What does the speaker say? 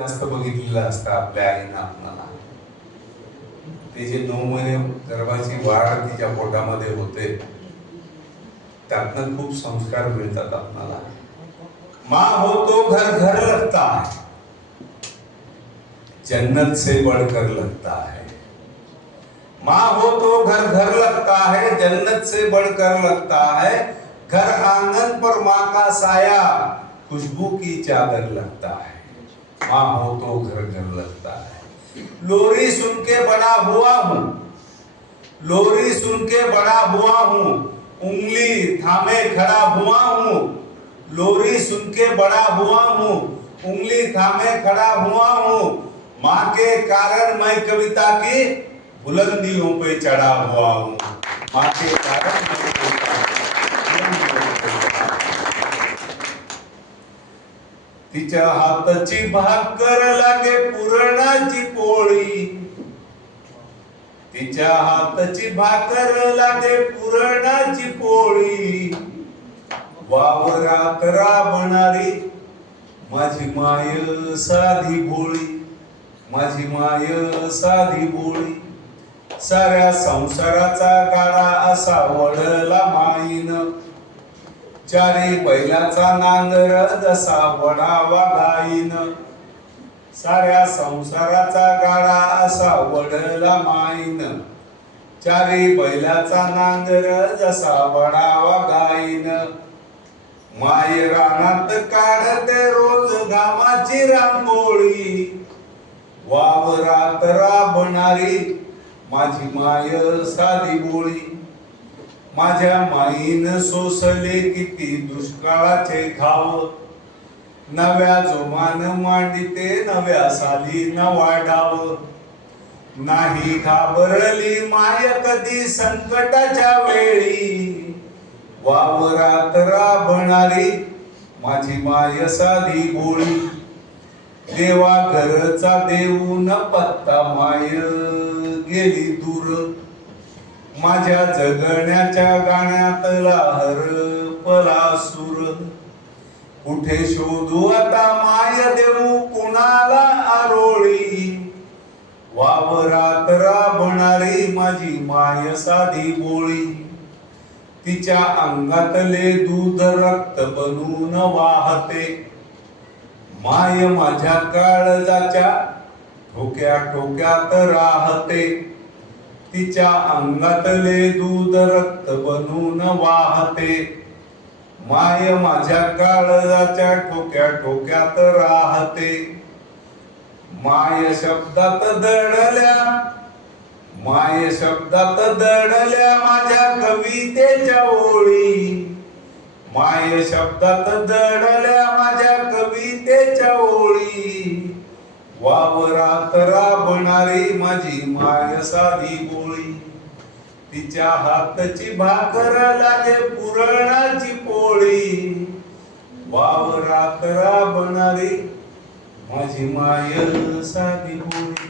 जास्त बघितलेलं असतं आपल्या आईनं आपणाला. ते जे 9 महिने गर्भाची वाढ तिच्या पोटामध्ये होते, त्यातनं खूप संस्कार मिळतात आपणाला. माँ हो तो घर घर लगता है, जन्नत से बढ़कर लगता है. माँ हो तो घर घर लगता है, जन्नत से बढ़कर लगता है. घर आंगन पर माँ का साया, खुशबू की चादर लगता है. माँ हो तो घर घर लगता है. लोरी सुन के बड़ा हुआ हूँ, लोरी सुन के बड़ा हुआ हूँ, उंगली थामे खड़ा हुआ हूँ. लोरी सुन के बड़ा हुआ हूँ, उंगली थामे खड़ा हुआ हूँ. माँ के कारण मैं कविता की बुलंदियों पे चढ़ा हुआ हूँ. माँ के कारण मैं कविता तिच्या हाताची भाकर लागे पुरणाची पोळी, तिच्या हाताची भाकर लागे पुरणाची पोळी. वावरात राबणारी माझी माय साधी भोळी, माझी माय साधी भोळी. साऱ्या संसाराचा गाडा असा वळला माईन, चारी बैलाचा नांगर जसा वडावा गाईन. साऱ्या संसाराचा गाडा असा वडला माईन, चारी बैलाचा नांगर जसा वडावा गाईन. माय रानात काढते रोज घामाची रांगोळी, वावरात राबणारी माझी माय साधी भोळी. माझ्या माईन सोसले किती दुष्काळाचे घाव, नव्या जोमान मांडिते नव्या साली नवा डाव. नाही घाबरली माय कधी संकटाच्या वेळी, वावरात राबणारी माझी माय साधी भोळी. देवा घरचा देऊन पत्ता माय गेली दूर, माझ्या जगण्याच्या गाण्यातला हरपला सूर. कुठे शोधू आता माय देऊ कुणाला आरोळी, वावरात राबणारी माझी माय साधी भोळी. तिच्या अंगातले दूध रक्त बनून वाहते, माय माझ्या काळजाच्या ठोक्या ठोक्यात राहते. तिच्या अंगातले दूध रक्त बनून वाहते, माय माझ्या काळजाच्या ठोक्या ठोक्यात राहते. माय शब्दात दडल्या, माय शब्दात दडल्या माझ्या कवितेच्या ओळी, माय शब्दात दडल्या माझ्या कवितेच्या ओळी. वावरात राबणारी माझी माय साधी भोळी, तिच्या हातची भाकर लागे पुरणाची पोळी. वावरात राबणारी माझी माय साधी भोळी.